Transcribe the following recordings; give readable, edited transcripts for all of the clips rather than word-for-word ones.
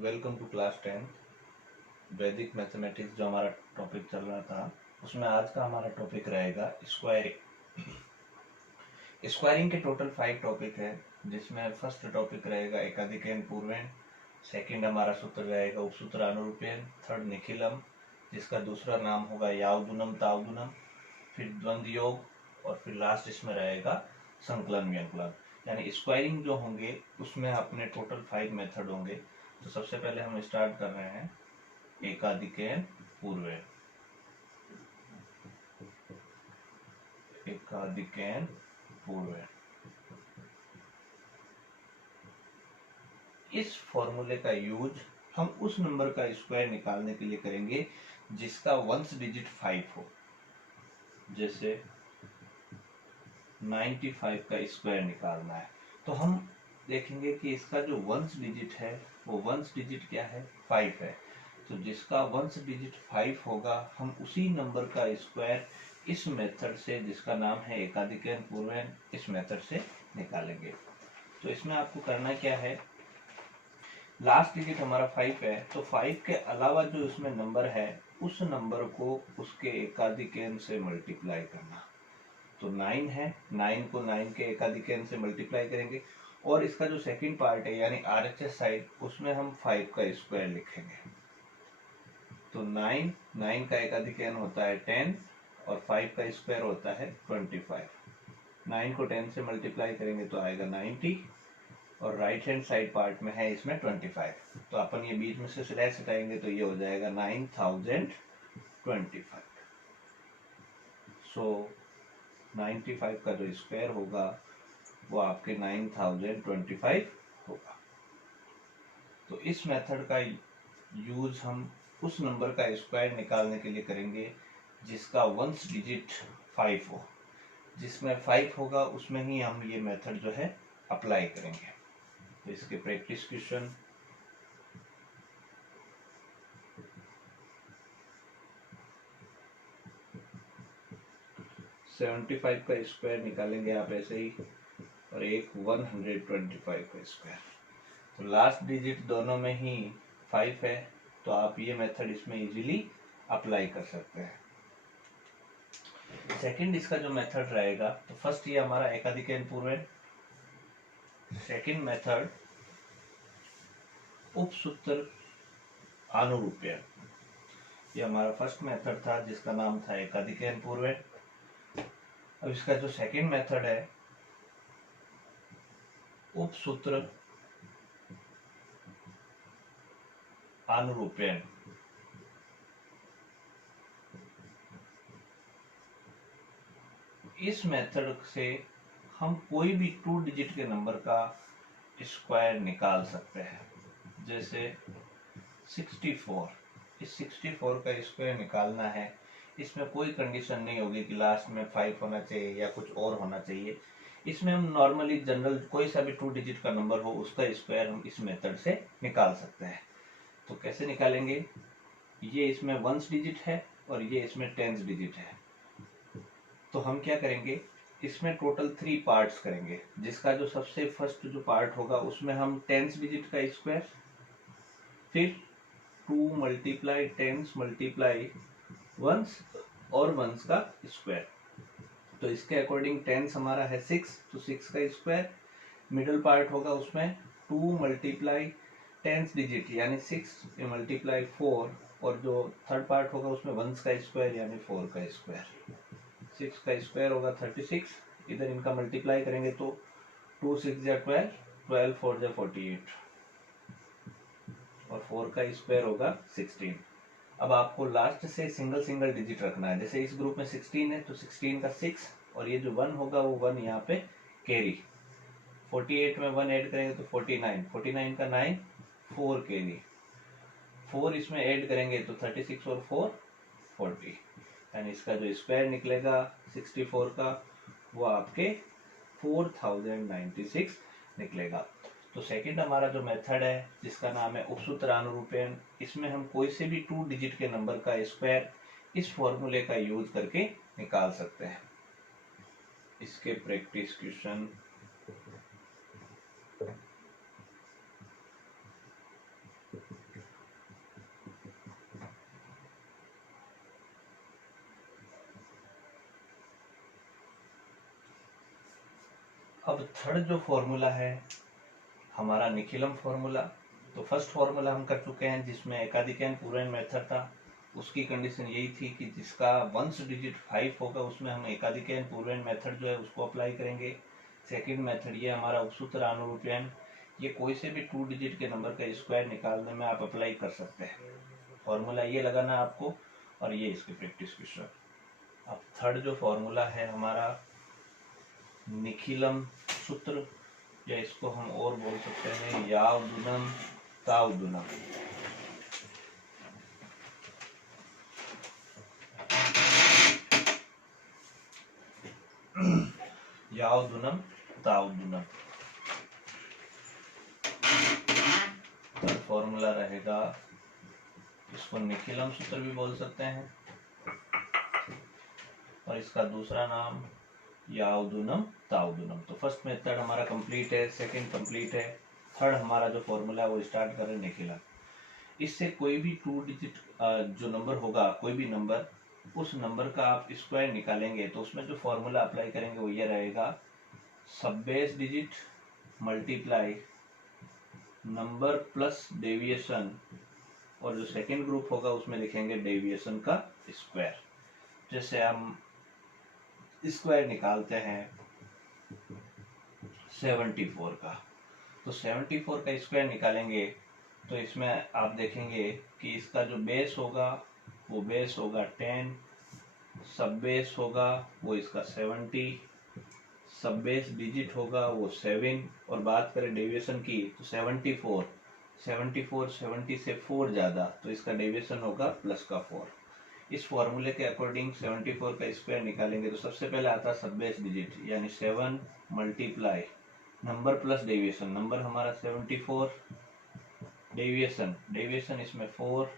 Welcome to class 10 वैदिक mathematics. जो हमारा टॉपिक चल रहा था उसमें आज का हमारा टॉपिक रहेगा स्क्वायरिंग। स्क्वायरिंग के टोटल 5 टॉपिक है, जिसमें फर्स्ट टॉपिक रहेगा एकाधिकन पूर्वेन, सेकंड हमारा सूत्र रहेगा उपसूत्र अनुरूपेन, थर्ड निखिलम जिसका दूसरा नाम होगा यावदुनम तावदुनम, फिर द्वंद्व योग और फिर लास्ट इसमें रहेगा संकलन व्यंकलन। यानी स्क्वायरिंग जो होंगे उसमें अपने टोटल 5 मेथड होंगे। तो सबसे पहले हम स्टार्ट कर रहे हैं एकाधिकन पूर्वेन। एकाधिकन पूर्वेन इस फॉर्मूले का यूज हम उस नंबर का स्क्वायर निकालने के लिए करेंगे जिसका वंश डिजिट 5 हो। जैसे 95 का स्क्वायर निकालना है तो हम देखेंगे कि इसका जो वंश डिजिट है वो वंश डिजिट क्या है, 5 है। तो जिसका वंश डिजिट 5 होगा हम उसी नंबर का स्क्वायर इस मेथड से, जिसका नाम है एकाधिकन पूर्वेन, इस मेथड से निकालेंगे। तो इसमें आपको करना क्या है, लास्ट डिजिट हमारा 5 है तो 5 के अलावा जो इसमें नंबर है उस नंबर को उसके एकाधिकन से मल्टीप्लाई करना। तो 9 है, 9 को 9 के एकाधिकन से मल्टीप्लाई करेंगे और इसका जो सेकंड पार्ट है यानी आरएचएस साइड, उसमें हम 5 का स्क्वायर लिखेंगे। तो 9 का एकाधिकन होता है 10 और 5 का स्क्वायर होता है 25। 9 को 10 से मल्टीप्लाई करेंगे तो आएगा 90 और राइट हैंड साइड पार्ट में है इसमें 25। तो अपन ये बीच में से स्लैश हटाएंगे तो ये हो जाएगा 9025। सो 95 का जो स्क्वायर होगा वो आपके 9025 होगा। तो इस मेथड का यूज हम उस नंबर का स्क्वायर निकालने के लिए करेंगे जिसका वंश डिजिट 5 हो। जिसमें 5 होगा उसमें ही हम ये मेथड जो है अप्लाई करेंगे। तो इसके प्रैक्टिस क्वेश्चन, सेवेंटी 75 का स्क्वायर निकालेंगे आप ऐसे ही, और एक 125 का स्क्वायर। तो लास्ट डिजिट दोनों में ही 5 है तो आप ये मेथड इसमें इजीली अप्लाई कर सकते हैं। सेकंड इसका जो मेथड रहेगा, तो फर्स्ट ये हमारा एकाधिकन पूर्वेन, सेकंड मेथड उपसूत्र अनुरूपेण। ये हमारा फर्स्ट मेथड था जिसका नाम था एकाधिकन पूर्वेन। अब इसका जो सेकंड मेथड है उपसूत्र अनुरूपेण। इस मेथड से हम कोई भी 2 डिजिट के नंबर का स्क्वायर निकाल सकते हैं। जैसे 64, इस 64 का स्क्वायर निकालना है, इसमें कोई कंडीशन नहीं होगी कि लास्ट में 5 होना चाहिए या कुछ और होना चाहिए। इसमें हम नॉर्मली जनरल कोई सा भी 2 डिजिट का नंबर हो उसका स्क्वायर हम इस मेथड से निकाल सकते हैं। तो कैसे निकालेंगे, ये इसमें वंस डिजिट है और ये इसमें टेंस डिजिट है। तो हम क्या करेंगे, इसमें टोटल 3 पार्ट्स करेंगे, जिसका जो सबसे फर्स्ट जो पार्ट होगा उसमें हम टेंस डिजिट का स्क्वायर, फिर 2 मल्टीप्लाई टेंस मल्टीप्लाई वंस और वंस का स्क्वायर। तो इसके अकॉर्डिंग टेंस हमारा है 6, तो 6 का स्क्वायर। मिडल पार्ट होगा उसमें 2 मल्टीप्लाई टेंस डिजिट यानी 6 मल्टीप्लाई 4, और जो थर्ड पार्ट होगा उसमें वंस का स्क्वायर यानी 4 का स्क्वायर। 6 का स्क्वायर होगा 36, इधर इनका मल्टीप्लाई करेंगे तो 2 6 या 12, 12 4 या 48 और 4 का स्क्वायर होगा 16। अब आपको लास्ट से सिंगल सिंगल डिजिट रखना है। जैसे इस ग्रुप में 16 है तो 16 का 6 और ये जो 1 होगा वो 1 यहाँ पे कैरी। 48 में 1 ऐड करेंगे तो 49, 49 का 9, 4 कैरी। 4 इसमें ऐड करेंगे तो 36 और 4 40, यानी इसका जो स्क्वायर निकलेगा 64 का वो आपके 4096 निकलेगा। तो सेकंड हमारा जो मेथड है जिसका नाम है उपसूत्र अनुरूपेण, इसमें हम कोई से भी 2 डिजिट के नंबर का स्क्वायर इस फॉर्मूले का यूज करके निकाल सकते हैं। इसके प्रैक्टिस क्वेश्चन, अब थर्ड जो फॉर्मूला है हमारा निखिलम फॉर्मूला। तो फर्स्ट फॉर्मूला हम कर चुके हैं जिसमें एकाधिकैन पूर्ण मेथड था। उसकी कंडीशन यही थी कि जिसका वंस डिजिट 5 होगा उसमें हम एकाधिकैन पूर्ण मेथड जो है उसको अप्लाई करेंगे। सेकंड मेथड ये हमारा उपसूत्र अनुरूपयन, ये कोई से भी 2 डिजिट के नंबर का स्क्वायर निकालने में आप अप्लाई कर सकते हैं। फॉर्मूला ये लगाना आपको और ये इसकी प्रैक्टिस क्वेश्चन। अब थर्ड जो फॉर्मूला है हमारा निखिलम सूत्र, या इसको हम और बोल सकते हैं यावदुनम तावदुनम। यावदुनम तावदुनम फॉर्मूला रहेगा, इसको निखिलम सूत्र भी बोल सकते हैं और इसका दूसरा नाम यावदुनम तावदुनम। तो फर्स्ट मेथड हमारा कंप्लीट है, सेकंड कंप्लीट है, थर्ड हमारा जो फॉर्मूला है वो स्टार्ट करें निखिलम। इससे कोई भी 2 डिजिट जो नंबर होगा, कोई भी नंबर, उस नंबर का आप स्क्वायर निकालेंगे तो उसमें जो फॉर्मूला अप्लाई करेंगे वो ये रहेगा, सब base digit multiply number plus deviation, और जो सेकंड ग्रुप होगा उसमें लिखेंगे डेविएशन का स्क्वायर। जैसे हम स्क्वायर निकालते हैं 74 का, तो 74 का स्क्वायर निकालेंगे तो इसमें आप देखेंगे कि इसका जो बेस होगा वो बेस होगा 10, सब बेस होगा वो इसका 70, सब बेस डिजिट होगा वो 7, और बात करें डेविएशन की तो 74 70 से 4 ज़्यादा, तो इसका डेविएशन होगा प्लस का 4। इस फॉर्मूले के अकॉर्डिंग 74 का स्क्वायर निकालेंगे तो सबसे पहले आता है सब बेस डिजिट, यानी 7 multiply number plus deviation, number हमारा 74, डेविएशन इसमें 4,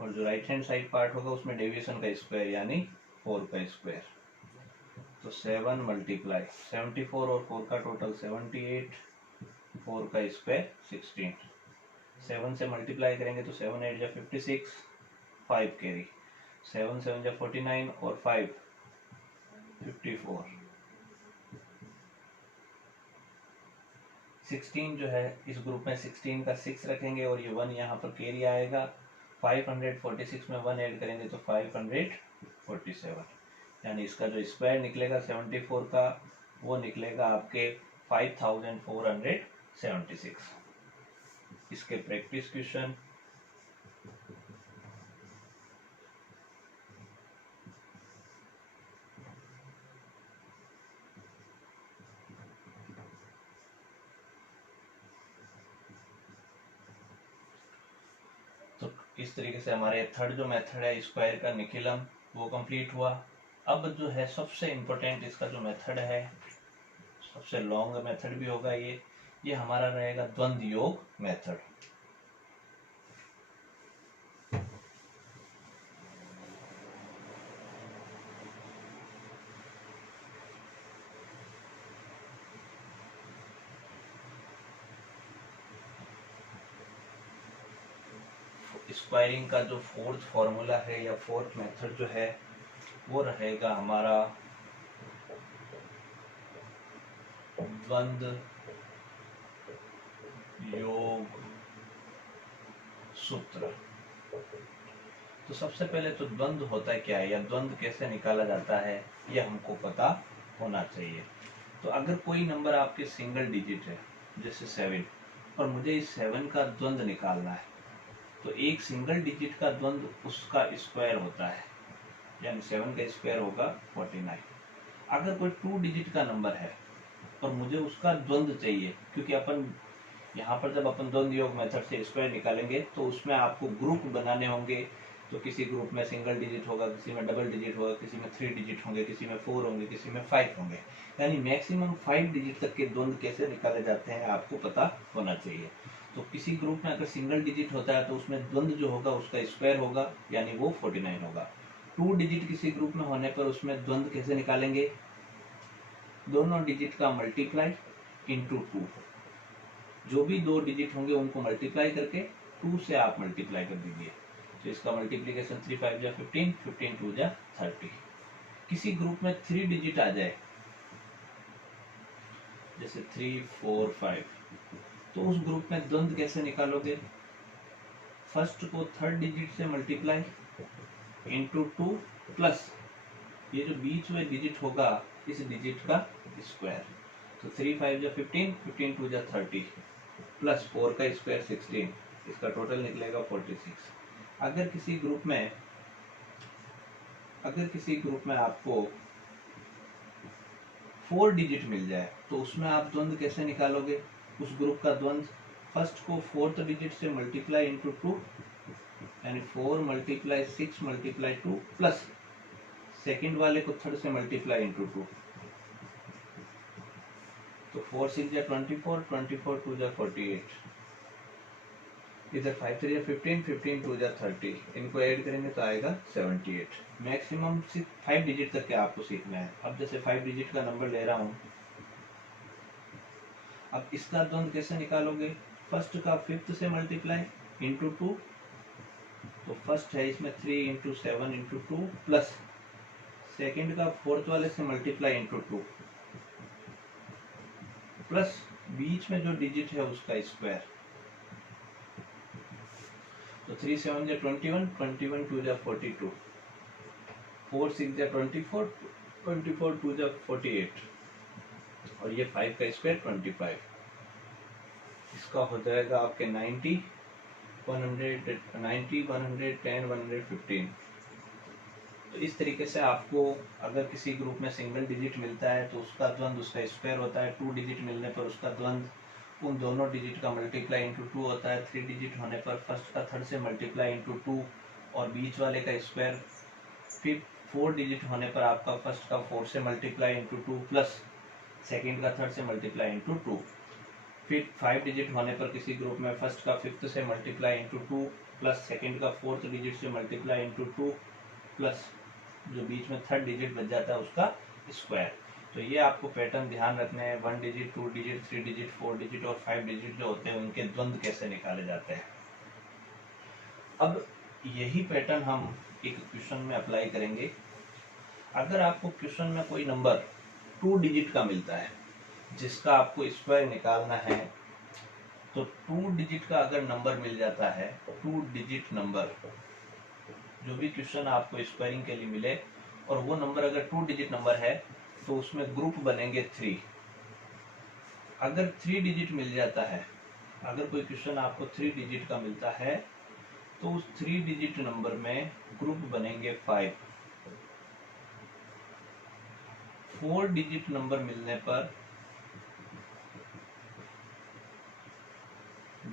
और जो राइट हैंड साइड पार्ट होगा उसमें डेविएशन का स्क्वायर यानी 4 का स्क्वायर। तो 7 मल्टीप्लाई 74 और 4 का टोटल 78, 4 का स्क्वायर 16। 7 से मल्टीप्लाई करेंगे तो 7 8 जा 56, 5 कैरी, 7 7 जा 49 और 5 54। 16 जो है इस ग्रुप में 16 का 6 रखेंगे और ये 1 यहाँ पर कैरी आएगा। 546 में 1 ऐड करेंगे तो 547, यानी इसका जो स्क्वायर निकलेगा 74 का वो निकलेगा आपके 5476। इसके प्रैक्टिस क्वेश्चन। तो इस तरीके से हमारे थर्ड जो मेथड है स्क्वायर का निखिलम वो कंप्लीट हुआ। अब जो है सबसे इम्पोर्टेंट इसका जो मेथड है, सबसे लॉन्ग मेथड भी होगा ये हमारा रहेगा द्वंद्व योग मेथड। स्क्वायरिंग का जो फोर्थ फॉर्मूला है या फोर्थ मेथड जो है वो रहेगा हमारा द्वंद्व योग सूत्र। तो सबसे पहले तो द्वंद्व होता है क्या है या द्वंद्व कैसे निकाला जाता है ये हमको पता होना चाहिए। तो अगर कोई नंबर आपके सिंगल डिजिट है जैसे 7, और मुझे इस 7 का द्वंद्व निकालना है, तो एक सिंगल डिजिट का द्वंद्व उसका स्क्वायर होता है, यानी 7 का स्क्वायर होगा 49। अगर कोई 2 डिजिट का नंबर है और मुझे उसका द्वंद्व चाहिए, क्योंकि अपन यहाँ पर जब अपन द्वंद्व योग मेथड से स्क्वायर निकालेंगे तो उसमें आपको ग्रुप बनाने होंगे। तो किसी ग्रुप में सिंगल डिजिट होगा, किसी में डबल डिजिट होगा, किसी में 3 डिजिट होंगे, किसी में 4 होंगे, किसी में 5 होंगे, यानी मैक्सिमम 5 डिजिट तक के द्वंद्व कैसे निकाले जाते हैं आपको पता होना चाहिए। तो किसी ग्रुप में अगर सिंगल डिजिट होता है तो उसमें द्वंद्व जो होगा उसका स्क्वायर होगा, यानी वो 49 होगा। 2 डिजिट किसी ग्रुप में होने पर उसमें द्वंद्व कैसे निकालेंगे, दोनों डिजिट का मल्टीप्लाई इंटू 2, जो भी 2 डिजिट होंगे उनको मल्टीप्लाई करके 2 से आप मल्टीप्लाई कर दीजिए। तो इसका मल्टीप्लीकेशन 3 5 जा 15, 15 2 जा 30। किसी ग्रुप में 3 डिजिट आ जाए जैसे 3 4 5, तो उस ग्रुप में द्वंद्व कैसे निकालोगे? फर्स्ट को थर्ड डिजिट से मल्टीप्लाई इंटू 2 प्लस ये जो बीच में डिजिट होगा इस डिजिट का स्क्वायर, तो 3 5 जा 15, 15 2 जा 30 प्लस 4 का स्क्वायर 16, इसका टोटल निकलेगा 46। अगर किसी ग्रुप में आपको 4 डिजिट मिल जाए तो उसमें आप द्वंद्व कैसे निकालोगे? उस ग्रुप का द्वंद्व फर्स्ट को फोर्थ डिजिट से मल्टीप्लाई इंटू 2 यानी 4 मल्टीप्लाई 6 मल्टीप्लाई 2 प्लस सेकेंड वाले को थर्ड से मल्टीप्लाई इंटू 2, तो 4 6 जा 24, 24 2 जा 48, इधर 5 3 जा 15, 15 2 जा 30, इनको ऐड करेंगे तो आएगा 78। मैक्सिमम 5 डिजिट तक के आपको सीखना है। अब जैसे 5 डिजिट का नंबर ले रहा हूं, अब इसका द्वंद्व कैसे निकालोगे? फर्स्ट का फिफ्थ से मल्टीप्लाई इंटू 2, तो फर्स्ट है इसमें 3 इंटू 7 इंटू 2 प्लस सेकेंड का फोर्थ वाले से मल्टीप्लाई इंटू 2 प्लस बीच में जो डिजिट है उसका स्क्वायर, तो 3 7 जा 21, 21 2 जा 42, 4 6 जा 24, 24 2 जा 48 और ये 5 का स्क्वायर 25, इसका हो जाएगा आपके 90 110 115। तो इस तरीके से आपको अगर किसी ग्रुप में सिंगल डिजिट मिलता है तो उसका द्वंद्व उसका स्क्वायर होता है, 2 डिजिट मिलने पर उसका द्वंद्व उन दोनों डिजिट का मल्टीप्लाई इंटू 2 होता है, 3 डिजिट होने पर फर्स्ट का थर्ड से मल्टीप्लाई इंटू 2 और बीच वाले का स्क्वायर, फिर 4 डिजिट होने पर आपका फर्स्ट का 4 से मल्टीप्लाई इंटू 2 प्लस सेकेंड का थर्ड से मल्टीप्लाई इंटू 2, फिर 5 डिजिट होने पर किसी ग्रुप में फर्स्ट का फिफ्थ से मल्टीप्लाई इंटू 2 प्लस सेकेंड का फोर्थ डिजिट से मल्टीप्लाई इंटू 2 प्लस जो बीच में थर्ड डिजिट बच जाता है उसका स्क्वायर। तो ये आपको पैटर्न ध्यान रखने हैं, 1 डिजिट 2 डिजिट 3 डिजिट 4 डिजिट और 5 डिजिट जो होते हैं उनके द्वंद्व कैसे निकाले जाते हैं। अब यही पैटर्न हम एक क्वेश्चन में अप्लाई करेंगे। अगर आपको क्वेश्चन में कोई नंबर 2 डिजिट का मिलता है जिसका आपको स्क्वायर निकालना है, तो 2 डिजिट का अगर नंबर मिल जाता है, 2 डिजिट नंबर जो भी क्वेश्चन आपको स्क्वायरिंग के लिए मिले और वो नंबर अगर 2 डिजिट नंबर है तो उसमें ग्रुप बनेंगे 3। अगर 3 डिजिट मिल जाता है, अगर कोई क्वेश्चन आपको 3 डिजिट का मिलता है तो उस 3 डिजिट नंबर में ग्रुप बनेंगे 5। 4 डिजिट नंबर मिलने पर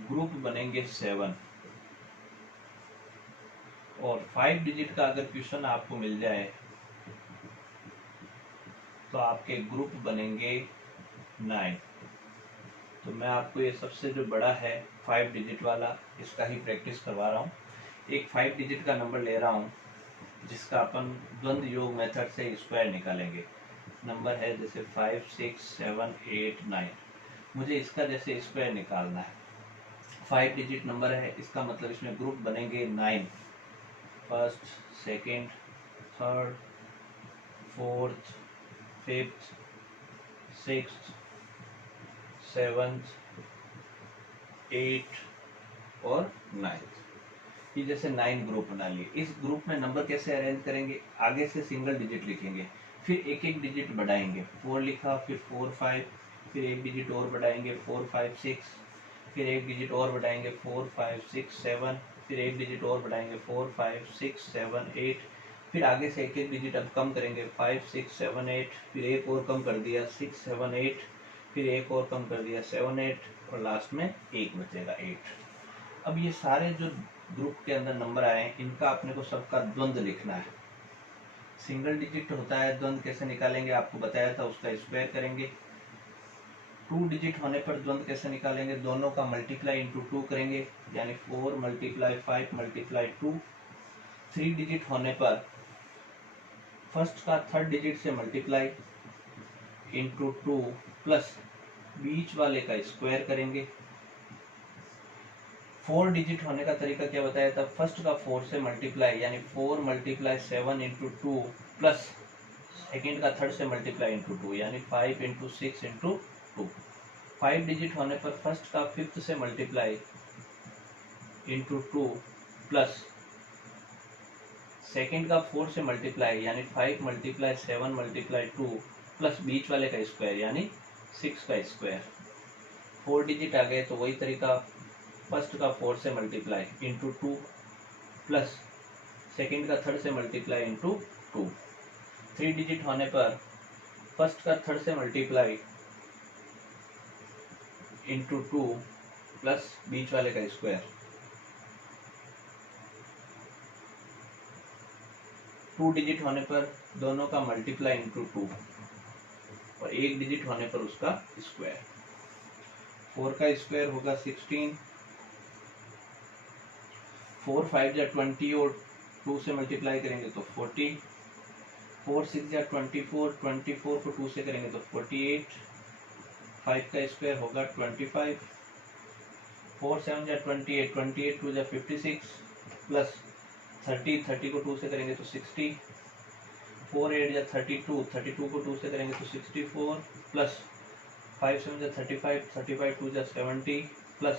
ग्रुप बनेंगे 7 और 5 डिजिट का अगर क्वेश्चन आपको मिल जाए तो आपके ग्रुप बनेंगे 9। तो मैं आपको ये सबसे जो बड़ा है 5 डिजिट वाला इसका ही प्रैक्टिस करवा रहा हूँ। एक 5 डिजिट का नंबर ले रहा हूँ जिसका अपन द्वंद्व योग मेथड से स्क्वायर निकालेंगे। नंबर है जैसे 5 6 7 8 9, मुझे इसका जैसे स्क्वायर निकालना है। 5 डिजिट नंबर है, इसका मतलब इसमें ग्रुप बनेंगे 9, first second third fourth fifth sixth seventh 8 और 9। ये जैसे 9 ग्रुप बना लिए। इस ग्रुप में नंबर कैसे अरेंज करेंगे? आगे से सिंगल डिजिट लिखेंगे, फिर एक एक डिजिट बढ़ाएंगे। 4 लिखा, फिर 4 5, फिर एक डिजिट और बढ़ाएंगे 4 5 6, फिर एक डिजिट और बढ़ाएंगे 4 5 6 7, फिर एक डिजिट और बढ़ाएंगे 4 5 6 7 8, फिर आगे से एक एक डिजिट अब कम करेंगे 5 6 7 8, फिर एक और कम कर दिया 6 7 8, फिर एक और कम कर दिया 7 8 और लास्ट में एक बचेगा 8। अब ये सारे जो ग्रुप के अंदर नंबर आए इनका अपने को सबका द्वंद्व लिखना है। सिंगल डिजिट होता है, द्वंद्व कैसे निकालेंगे आपको बताया था, उसका स्क्वायर करेंगे। 2 डिजिट होने पर द्वंद्व कैसे निकालेंगे? दोनों का मल्टीप्लाई इंटू 2 करेंगे, यानी 4 मल्टीप्लाई 5 मल्टीप्लाई 2। 3 डिजिट होने पर फर्स्ट का थर्ड डिजिट से मल्टीप्लाई इंटू 2 प्लस बीच वाले का स्क्वायर करेंगे। 4 डिजिट होने का तरीका क्या बताया था? फर्स्ट का 4 से मल्टीप्लाई यानी 4 मल्टीप्लाई 7 इंटू 2 प्लस सेकेंड का थर्ड से मल्टीप्लाई इंटू 2 यानी 5 इंटू 6 इंटू 2। 5 डिजिट होने पर फर्स्ट का 5th से मल्टीप्लाई इंटू 2 प्लस सेकेंड का 4 से मल्टीप्लाई यानी 5 मल्टीप्लाई 7 मल्टीप्लाई 2 प्लस बीच वाले का स्क्वायर यानी 6 का स्क्वायर। 4 डिजिट आ गए तो वही तरीका, फर्स्ट का 4 से मल्टीप्लाई इंटू 2 प्लस सेकेंड का 3rd से मल्टीप्लाई इंटू 2। 3 डिजिट होने पर फर्स्ट का 3rd से मल्टीप्लाई इंटू 2 प्लस बीच वाले का स्क्वायर। 2 डिजिट होने पर दोनों का मल्टीप्लाई इंटू 2 और 1 डिजिट होने पर उसका स्क्वायर। 4 का स्क्वायर होगा 16, 4 5 या 20 और 2 से मल्टीप्लाई करेंगे तो 40, 4 6 या 24, 24 को 2 से करेंगे तो 48, 5 का स्क्वायर होगा 25, 4 7 या 28, 28 2 या 56 प्लस 30, 30 को 2 से करेंगे तो 60, 4 8 या 32, 32 को 2 से करेंगे तो 64 प्लस 5 7 या 35, 35 2 या 70 प्लस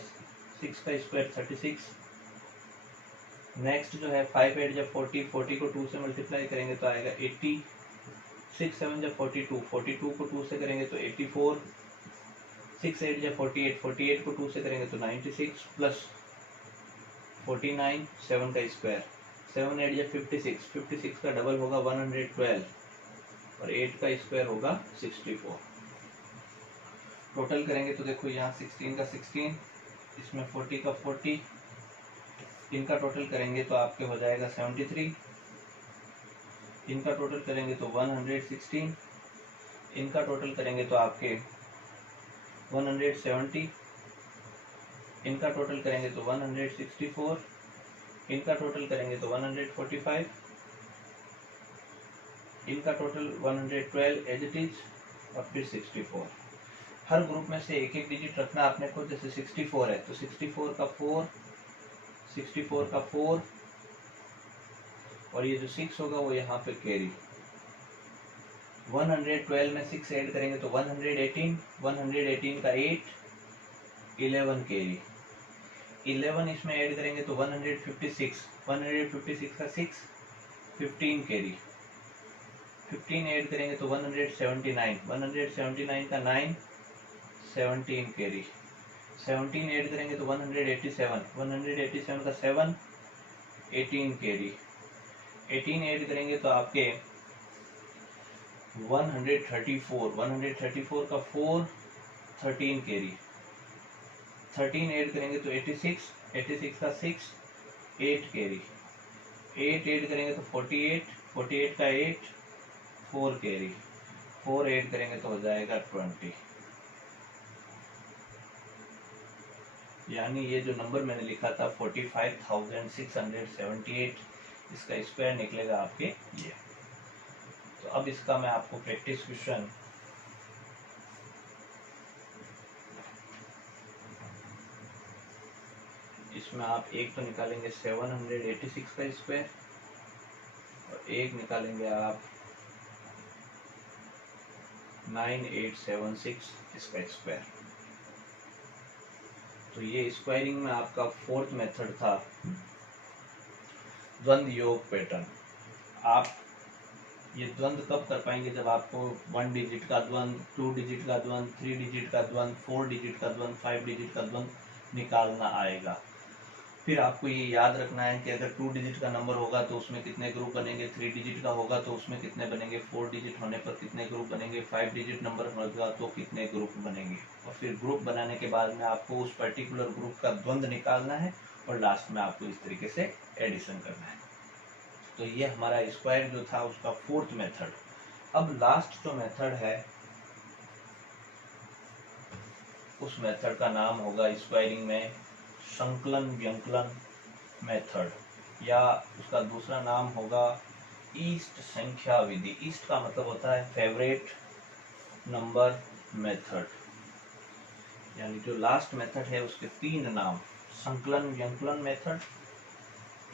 6 का स्क्वायर 36। नेक्स्ट जो है 5 8 या 40, 40 को 2 से मल्टीप्लाई करेंगे तो आएगा 80, 6 7 या 42, 42 को 2 से करेंगे तो 84, 6 8 या 48, 48 को 2 से करेंगे तो 96 प्लस 49, 7 का स्क्वायर, 7 8 या 56, 56 का डबल होगा 112 और 8 का स्क्वायर होगा 64। टोटल करेंगे तो देखो यहाँ 16 का 16, इसमें 40 का 40, इनका टोटल करेंगे तो आपके हो जाएगा 73, इनका टोटल करेंगे तो 116, इनका टोटल करेंगे तो आपके 170, इनका टोटल करेंगे तो 164, इनका टोटल करेंगे तो 145, इनका टोटल 112 एज इट इज और फिर 64। हर ग्रुप में से एक एक डिजिट रखना आपने को। जैसे 64 है तो 64 का 4, 64 का 4 और ये जो 6 होगा वो यहाँ पे कैरी। 112 में 6 ऐड करेंगे तो 118, 118 का 8, 11 कैरी। 11 इसमें ऐड करेंगे तो 156, 156 का 6, 15 कैरी। 15 ऐड करेंगे तो 179, 179 का 9, 17 कैरी। 17 ऐड करेंगे तो 187, 187 का 7, 18 कैरी। 18 ऐड करेंगे तो आपके 134, 134 का 4, 13 कैरी। 13 ऐड करेंगे तो 86, 86 का 6, 8 कैरी। 8 ऐड करेंगे तो 48, 48 का 8, 4 कैरी। 4 ऐड करेंगे तो हो जाएगा 20। यानी ये जो नंबर मैंने लिखा था 45,678, इसका स्क्वायर निकलेगा आपके ये। तो अब इसका मैं आपको प्रैक्टिस क्वेश्चन इसमें आप एक तो निकालेंगे 786 का स्क्वायर और एक निकालेंगे आप 9876 इसका स्क्वायर। तो ये स्क्वायरिंग में आपका 4th मेथड था द्वंद्व योग पैटर्न। आप ये द्वंद्व कब कर पाएंगे? जब आपको 1 डिजिट का द्वंद्व, 2 डिजिट का द्वंद्व, 3 डिजिट का द्वंद्व, 4 डिजिट का द्वंद्व, 5 डिजिट का द्वंद्व निकालना आएगा। फिर आपको ये याद रखना है कि अगर 2 डिजिट का नंबर होगा तो उसमें कितने ग्रुप बनेंगे, 3 डिजिट का होगा तो उसमें कितने बनेंगे, 4 डिजिट होने पर कितने ग्रुप बनेंगे, 5 डिजिट नंबर होगा तो कितने ग्रुप बनेंगे। और फिर ग्रुप बनाने के बाद में आपको उस पर्टिकुलर ग्रुप का द्वंद्व निकालना है और लास्ट में आपको इस तरीके से एडिशन करना है। तो ये हमारा स्क्वायर जो था उसका 4th मेथड। अब लास्ट जो मेथड है उस मेथड का नाम होगा स्क्वायरिंग में संकलन व्यंकलन मेथड, या उसका दूसरा नाम होगा ईस्ट संख्या विधि। ईस्ट का मतलब होता है फेवरेट नंबर मेथड। यानी जो लास्ट मेथड है उसके 3 नाम, संकलन व्यंकलन मेथड,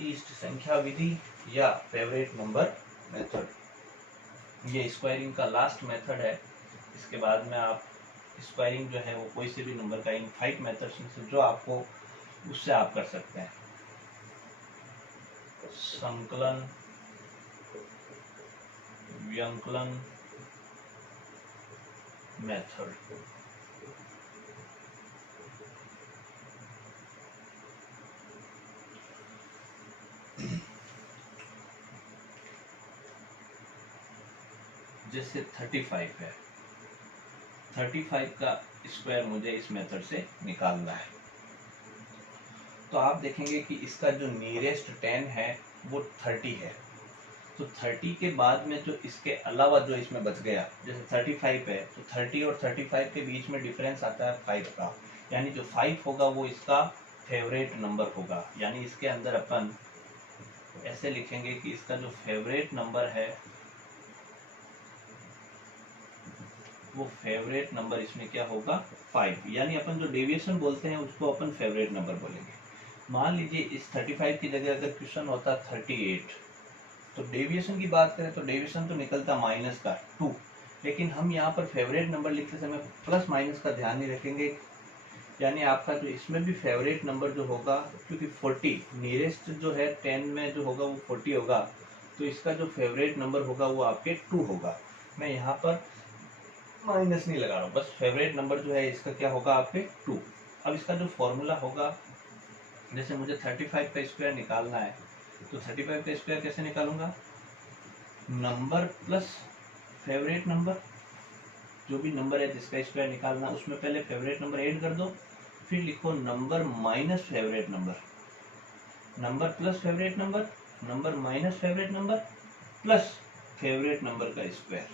ईस्ट संख्या विधि या फेवरेट नंबर मेथड। ये स्क्वायरिंग का लास्ट मेथड है। इसके बाद में आप स्क्वायरिंग जो है वो कोई से भी नंबर का इन 5 मेथड्स में से जो आपको उससे आप कर सकते हैं। संकलन, व्यंकलन मेथड। जैसे 35 है, 35 का स्क्वायर मुझे इस मेथड से निकालना है। तो आप देखेंगे कि इसका जो नियरेस्ट 10 है वो 30 है। तो 30 के बाद में जो इसके अलावा जो इसमें बच गया, जैसे 35 है तो 30 और 35 के बीच में डिफरेंस आता है 5 का, यानी जो 5 होगा वो इसका फेवरेट नंबर होगा। यानी इसके अंदर अपन ऐसे लिखेंगे कि इसका जो फेवरेट नंबर है वो फेवरेट नंबर इसमें क्या होगा 5। यानी अपन जो डेविएशन बोलते हैं उसको अपन फेवरेट नंबर बोलेंगे। मान लीजिए इस 35 की जगह अगर क्वेश्चन होता 38, तो डेविएशन की बात करें तो डेविएशन तो निकलता माइनस का 2, लेकिन हम यहाँ पर फेवरेट नंबर लिखते समय प्लस माइनस का ध्यान नहीं रखेंगे। यानी आपका जो इसमें भी फेवरेट नंबर जो होगा, क्योंकि 40 नियरेस्ट जो है 10 में जो होगा वो 40 होगा, तो इसका जो फेवरेट नंबर होगा वो आपके 2 होगा। मैं यहाँ पर माइनस नहीं लगा रहा हूँ, बस फेवरेट नंबर जो है इसका क्या होगा आपके 2। अब इसका जो फॉर्मूला होगा, जैसे मुझे 35 का स्क्वायर निकालना है, तो 35 का स्क्वायर कैसे निकालूंगा, नंबर प्लस फेवरेट नंबर, जो भी नंबर है जिसका स्क्वायर निकालना उसमें पहले फेवरेट नंबर ऐड कर दो, फिर लिखो number minus favourite number, number plus favourite number, number minus favourite number plus favourite number का स्क्वायर।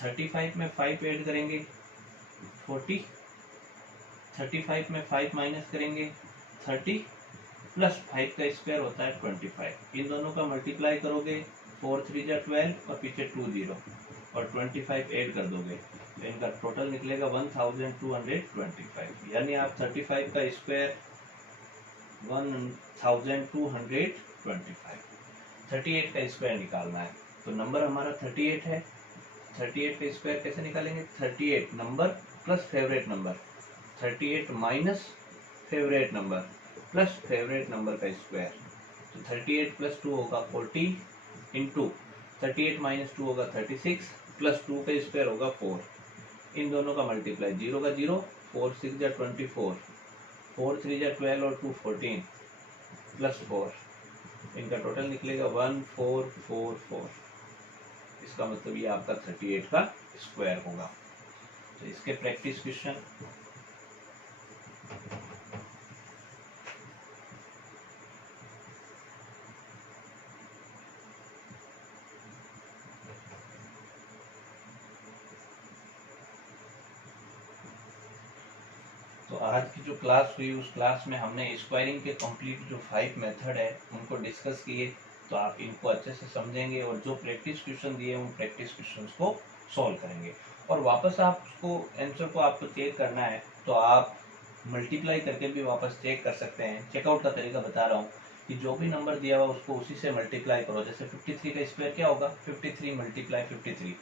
35 में 5 ऐड करेंगे 40, 35 में 5 माइनस करेंगे 30, प्लस 5 का स्क्वायर होता है 25। इन दोनों का मल्टीप्लाई करोगे 4 3 जा 12 और पीछे 2 0 और 25 ऐड कर दोगे तो इनका टोटल निकलेगा 1225। यानी आप 35 का स्क्वायर 1225, 38 का स्क्वायर निकालना है। तो नंबर हमारा 38 है, 38 का स्क्वायर कैसे निकालेंगे, 38 number plus favourite number, 38 minus favourite number plus favourite number का स्क्वायर। तो 38 प्लस 2 होगा 40 इंटू 38 माइनस 2 होगा 36 प्लस 2 का स्क्वायर होगा 4। इन दोनों का मल्टीप्लाई 0 का 0, 4 6 जा 24, 4 3 जा 12 और 2 14 प्लस 4, इनका टोटल निकलेगा 1444। इसका मतलब ये आपका 38 का स्क्वायर होगा। तो इसके प्रैक्टिस क्वेश्चन, तो आज की जो क्लास हुई उस क्लास में हमने स्क्वायरिंग के कंप्लीट जो 5 मेथड है उनको डिस्कस किए। तो आप इनको अच्छे से समझेंगे और जो प्रैक्टिस क्वेश्चन दिए उन प्रैक्टिस क्वेश्चंस को सॉल्व करेंगे। और वापस आपको आंसर को आपको चेक करना है तो आप मल्टीप्लाई करके भी वापस चेक कर सकते हैं। चेकआउट का तरीका बता रहा हूँ कि जो भी नंबर दिया हुआ उसको उसी से मल्टीप्लाई करो। जैसे 53 का स्क्वायर क्या होगा, 53 मल्टीप्लाई 53,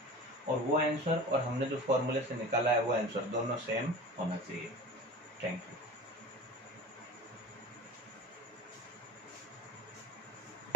और वो आंसर और हमने जो फॉर्मूले से निकाला है वो आंसर दोनों सेम होना चाहिए। Thank you.